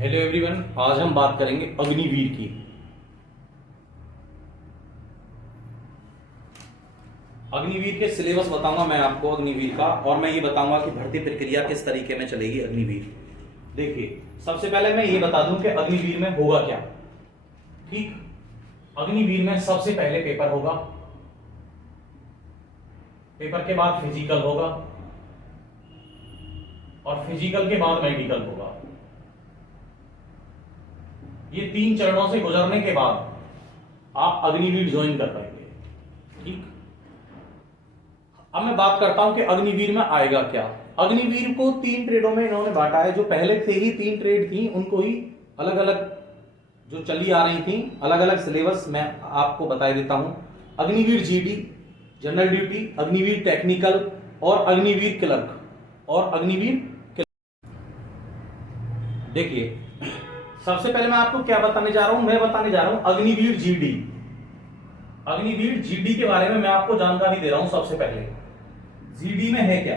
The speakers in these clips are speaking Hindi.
हेलो एवरीवन, आज हम बात करेंगे अग्निवीर की। अग्निवीर के सिलेबस बताऊंगा मैं आपको अग्निवीर का, और मैं ये बताऊंगा कि भर्ती प्रक्रिया किस तरीके में चलेगी अग्निवीर। देखिए, सबसे पहले मैं ये बता दूं कि अग्निवीर में होगा क्या। ठीक, अग्निवीर में सबसे पहले पेपर होगा, पेपर के बाद फिजिकल होगा, और फिजिकल के बाद मेडिकल होगा। ये 3 चरणों से गुजरने के बाद आप अग्निवीर ज्वाइन कर पाएंगे। ठीक, अब मैं बात करता हूं कि अग्निवीर में आएगा क्या। अग्निवीर को 3 ट्रेडों में इन्होंने बांटा है। जो पहले से ही 3 ट्रेड थी उनको ही अलग अलग जो चली आ रही थी, अलग अलग सिलेबस मैं आपको बता देता हूं। Agniveer GD general duty, Agniveer technical, और अग्निवीर क्लर्क, और अग्निवीर। देखिए, सबसे पहले मैं आपको क्या बताने जा रहा हूं, मैं बताने जा रहा हूं अग्निवीर जीडी। अग्निवीर जीडी के बारे में मैं आपको जानकारी दे रहा हूं। सबसे पहले जीडी में है क्या।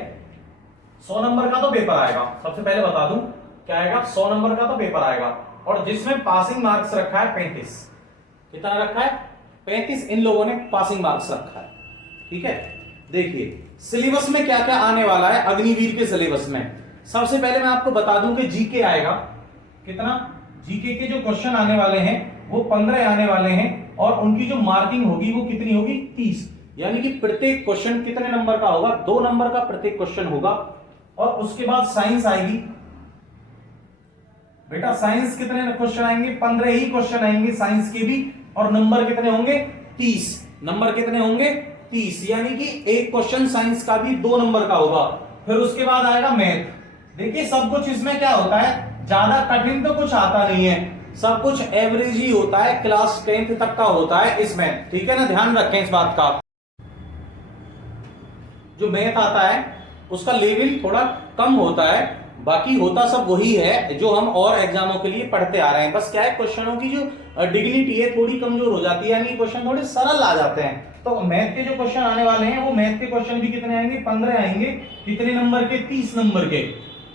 100 नंबर का तो पेपर आएगा। सबसे पहले बता दूं क्या आएगा, 100 नंबर का तो पेपर आएगा, और जिसमें पासिंग मार्क्स रखा है 35। कितना रखा है? 35 इन लोगों ने पासिंग मार्क्स रखा है। ठीक है, देखिए सिलेबस में क्या क्या आने वाला है अग्निवीर के सिलेबस में। सबसे पहले मैं आपको बता दूं कि जीके आएगा। कितना? जीके के जो क्वेश्चन आने वाले हैं वो 15 आने वाले हैं, और उनकी जो मार्किंग होगी वो कितनी होगी? 30। यानी कि प्रत्येक क्वेश्चन कितने नंबर का होगा? 2 नंबर का प्रत्येक क्वेश्चन होगा। और उसके बाद साइंस आएगी। बेटा साइंस कितने क्वेश्चन आएंगे? 15 ही क्वेश्चन आएंगे साइंस के भी, और नंबर कितने होंगे? 30। नंबर कितने होंगे? 30। यानी कि एक क्वेश्चन साइंस का भी 2 नंबर का होगा। फिर उसके बाद आएगा मैथ। देखिए, सब कुछ इसमें क्या होता है, ज्यादा कठिन तो कुछ आता नहीं है, सब कुछ एवरेज ही होता है, क्लास 10th तक का होता है इसमें। ठीक है ना, ध्यान रखें इस बात का। जो मैथ आता है उसका लेवल थोड़ा कम होता है, बाकी होता सब वही है जो हम और एग्जामों के लिए पढ़ते आ रहे हैं। बस क्या है, क्वेश्चनों की जो डिग्निटी है थोड़ी कमजोर हो जाती है, यानी क्वेश्चन थोड़े सरल आ जाते हैं। तो मैथ के जो क्वेश्चन आने वाले हैं वो मैथ के क्वेश्चन भी कितने आएंगे? 15 आएंगे। कितने नंबर के? 30 नंबर के।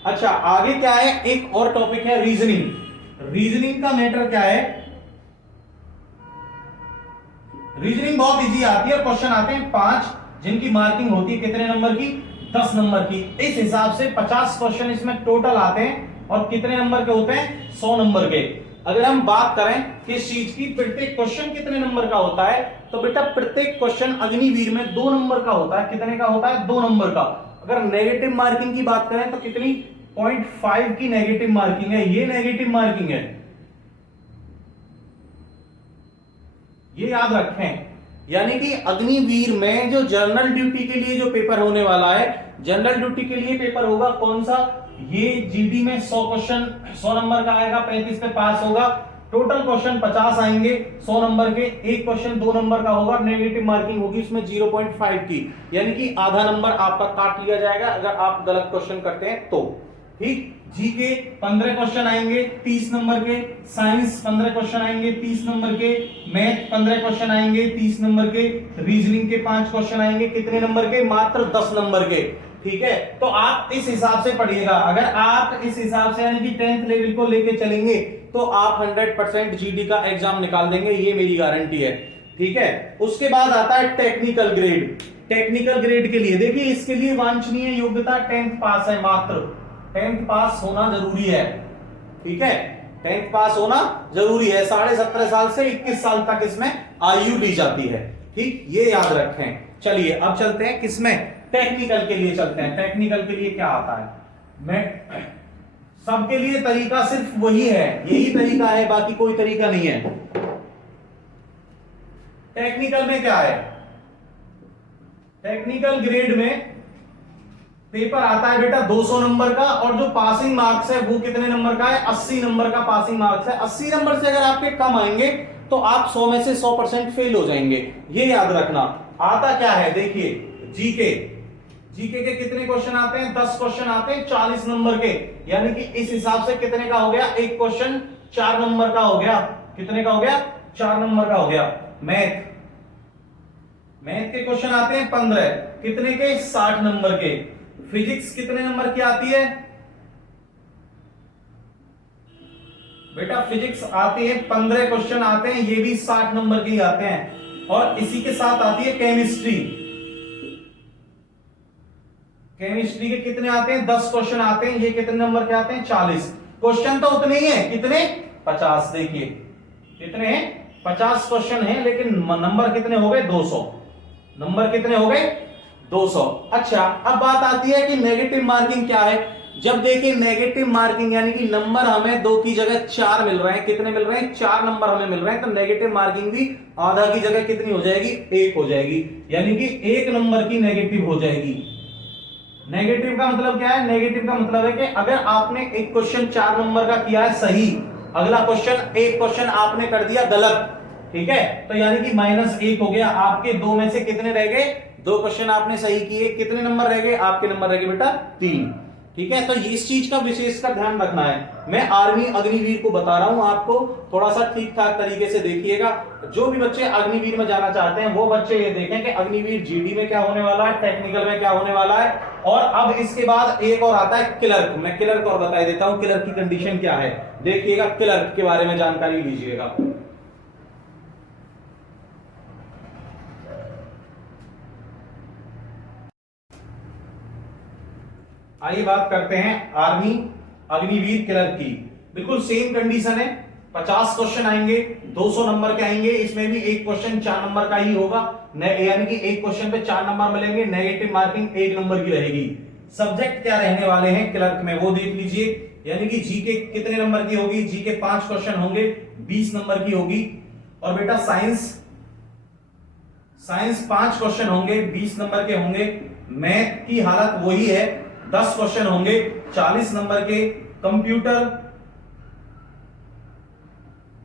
अच्छा, आगे क्या है, एक और टॉपिक है रीजनिंग। रीजनिंग का मैटर क्या है? रीजनिंग बहुत इजी आती है, क्वेश्चन आते हैं 5, जिनकी मार्किंग होती है कितने नंबर की? 10 नंबर की। इस हिसाब से 50 क्वेश्चन इसमें टोटल आते हैं, और कितने नंबर के होते हैं? 100 नंबर के। अगर हम बात करें किस चीज की, प्रत्येक क्वेश्चन कितने नंबर का होता है, तो बेटा प्रत्येक क्वेश्चन अग्निवीर में 2 नंबर का होता है। कितने का होता है? 2 नंबर का। अगर नेगेटिव मार्किंग की बात करें तो कितनी? 0.5 की नेगेटिव मार्किंग है। ये नेगेटिव मार्किंग है, ये याद रखें। यानी कि अग्निवीर में जो जनरल ड्यूटी के लिए जो पेपर होने वाला है, जनरल ड्यूटी के लिए पेपर होगा कौन सा? ये जीडी में 100 क्वेश्चन 100 नंबर का आएगा, 35 पे पास होगा। टोटल क्वेश्चन 50 आएंगे 100 नंबर के। एक क्वेश्चन 2 नंबर का होगा, नेगेटिव मार्किंग होगी इसमें 0.5 की, यानी कि आधा नंबर आपका काट लिया जाएगा अगर आप गलत क्वेश्चन करते हैं तो। ठीक, जी के 15 क्वेश्चन आएंगे 30 नंबर के, साइंस 15 क्वेश्चन आएंगे 30 नंबर के, मैथ 15 क्वेश्चन आएंगे 30 नंबर के, रीजनिंग के 5 क्वेश्चन आएंगे कितने नंबर के? मात्र 10 नंबर के। ठीक है, तो आप इस हिसाब से पढ़िएगा। अगर आप इस हिसाब से यानी कि 10th लेवल को लेके चलेंगे तो आप 100% जीडी का एग्जाम निकाल देंगे, ये मेरी गारंटी है। ठीक है, उसके बाद आता है टेक्निकल ग्रेड। टेक्निकल ग्रेड के लिए देखिए, इसके लिए वांछनीय योग्यता 10th पास है, मात्र 10th पास होना जरूरी है। ठीक है, 10th पास होना जरूरी है। 17.5 साल से 21 साल तक इसमें आयु ली जाती है। ठीक, ये याद रखें। चलिए अब चलते हैं किसमें? टेक्निकल के लिए चलते हैं। टेक्निकल के लिए क्या आता है? मैं सबके लिए तरीका सिर्फ वही है, यही तरीका है, बाकी कोई तरीका नहीं है। टेक्निकल में क्या है? टेक्निकल ग्रेड में पेपर आता है बेटा 200 नंबर का, और जो पासिंग मार्क्स है वो कितने नंबर का है? 80 नंबर का पासिंग मार्क्स है। 80 नंबर से अगर आपके कम आएंगे तो आप 100 में से 100% फेल हो जाएंगे, ये याद रखना। आता क्या है? देखिए, जीके। जीके के कितने क्वेश्चन आते हैं? 10 क्वेश्चन आते हैं 40 नंबर के, यानी कि इस हिसाब से कितने का हो गया? एक क्वेश्चन 4 नंबर का हो गया। कितने का हो गया? 4 नंबर का हो गया। मैथ, मैथ के क्वेश्चन आते हैं 15, कितने के? 60 नंबर के। फिजिक्स कितने नंबर की आती है? बेटा फिजिक्स आती है 15 क्वेश्चन आते हैं, ये भी 60 नंबर के ही आते हैं। और इसी के साथ आती है केमिस्ट्री। केमिस्ट्री के कितने आते हैं? 10 क्वेश्चन आते हैं। ये कितने नंबर के आते हैं? 40। क्वेश्चन तो उतने ही है, कितने? 50। देखिए कितने हैं? 50 क्वेश्चन है, लेकिन नंबर कितने हो गए? 200। नंबर कितने हो गए? 200। अच्छा, अब बात आती है कि नेगेटिव मार्किंग क्या है। जब देखिए नेगेटिव मार्किंग यानी कि नंबर हमें 2 की जगह 4 मिल रहे हैं। कितने मिल रहे हैं? 4 नंबर हमें मिल रहे हैं। तो नेगेटिव मार्किंग भी आधा की जगह कितनी हो जाएगी? 1 हो जाएगी, यानी कि 1 नंबर की नेगेटिव हो जाएगी। नेगेटिव का मतलब क्या है? नेगेटिव का मतलब है कि अगर आपने एक क्वेश्चन 4 नंबर का किया है सही, अगला क्वेश्चन एक क्वेश्चन आपने कर दिया गलत, ठीक है, तो यानी कि -1 हो गया। आपके 2 में से कितने रह गए? 2 क्वेश्चन आपने सही किए, कितने नंबर रह गए? आपके नंबर रह गए बेटा 3। ठीक है, तो इस चीज का विशेष का ध्यान रखना है। मैं आर्मी अग्निवीर को बता रहा हूं, आपको थोड़ा सा ठीक ठाक तरीके से देखिएगा। जो भी बच्चे अग्निवीर में जाना चाहते हैं वो बच्चे ये देखें कि अग्निवीर जीडी में क्या होने वाला है, टेक्निकल में क्या होने वाला है। और अब इसके बाद एक और आता है क्लर्क। मैं क्लर्क और बता देता हूं क्लर्क की कंडीशन क्या है। देखिएगा, क्लर्क के बारे में जानकारी लीजिएगा। आइए बात करते हैं आर्मी अग्निवीर क्लर्क की। बिल्कुल सेम कंडीशन है। 50 क्वेश्चन आएंगे, 200 नंबर के आएंगे। इसमें भी एक क्वेश्चन 4 नंबर का ही होगा, यानी कि एक क्वेश्चन पे 4 नंबर मिलेंगे। नेगेटिव मार्किंग 1 नंबर की रहेगी। सब्जेक्ट क्या रहने वाले हैं क्लर्क में वो देख लीजिए। यानी कि जीके कितने नंबर की होगी? जीके 5 क्वेश्चन होंगे, 20 नंबर की होगी। और बेटा साइंस 5 क्वेश्चन होंगे, 20 नंबर के होंगे। मैथ की हालत वही है, 10 क्वेश्चन होंगे, 40 नंबर के। कंप्यूटर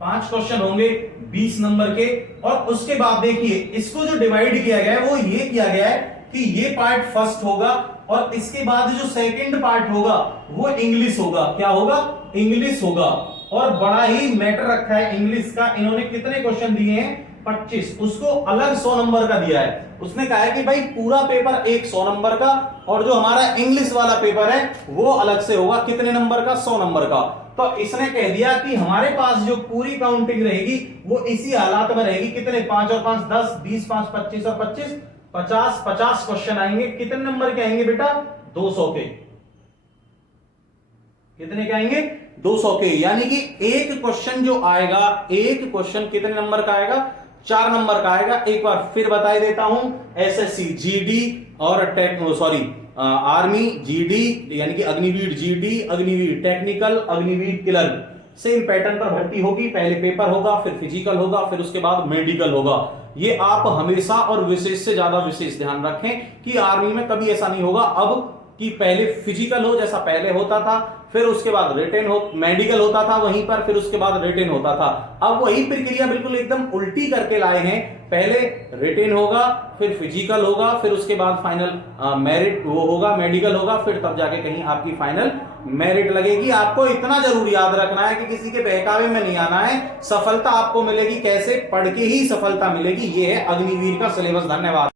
5 क्वेश्चन होंगे, 20 नंबर के। और उसके बाद देखिए इसको जो डिवाइड किया गया है वो ये किया गया है कि ये पार्ट फर्स्ट होगा और इसके बाद जो सेकंड पार्ट होगा वो इंग्लिश होगा। क्या होगा? इंग्लिश होगा। और बड़ा ही मैटर रखा है इंग्लिश का। इन्होंने कितने क्वेश्चन दिए हैं? 25। उसको अलग 100 नंबर का दिया है। उसने कहा है कि भाई पूरा पेपर एक 100 नंबर का, और जो हमारा इंग्लिश वाला पेपर है वो अलग से होगा। कितने नंबर का? 100 नंबर का। तो इसने कह दिया कि हमारे पास जो पूरी काउंटिंग रहेगी वो इसी हालात में रहेगी। कितने? 5 और 5 10, 20 5 25 और 25 50 क्वेश्चन आएंगे। कितने नंबर के आएंगे बेटा? 200 के। कितने के आएंगे? 200 के। यानी कि एक क्वेश्चन जो आएगा, एक क्वेश्चन कितने नंबर का आएगा? 4 नंबर का आएगा। एक बार फिर बता देता हूं, एसएससी जीडी और आर्मी जीडी यानी कि Agniveer GD, Agniveer technical, Agniveer clerk same pattern पर भर्ती होगी। पहले पेपर होगा, फिर फिजिकल होगा, फिर उसके बाद मेडिकल होगा। ये आप हमेशा और विशेष से ज्यादा विशेष ध्यान रखें कि आर्मी में कभी ऐसा नहीं होगा अब कि पहले फिजिकल हो जैसा पहले होता था, फिर उसके बाद रिटेन हो, मेडिकल होता था वहीं पर, फिर उसके बाद रिटेन होता था। अब वही प्रक्रिया बिल्कुल एकदम उल्टी करके लाए हैं। पहले रिटेन होगा, फिर फिजिकल होगा, फिर उसके बाद फाइनल मेरिट वो होगा, मेडिकल होगा, फिर तब जाके कहीं आपकी फाइनल मेरिट लगेगी। आपको इतना जरूर याद रखना है कि किसी के बहकावे में नहीं आना है। सफलता आपको मिलेगी कैसे? पढ़ के ही सफलता मिलेगी। ये है अग्निवीर का सिलेबस। धन्यवाद।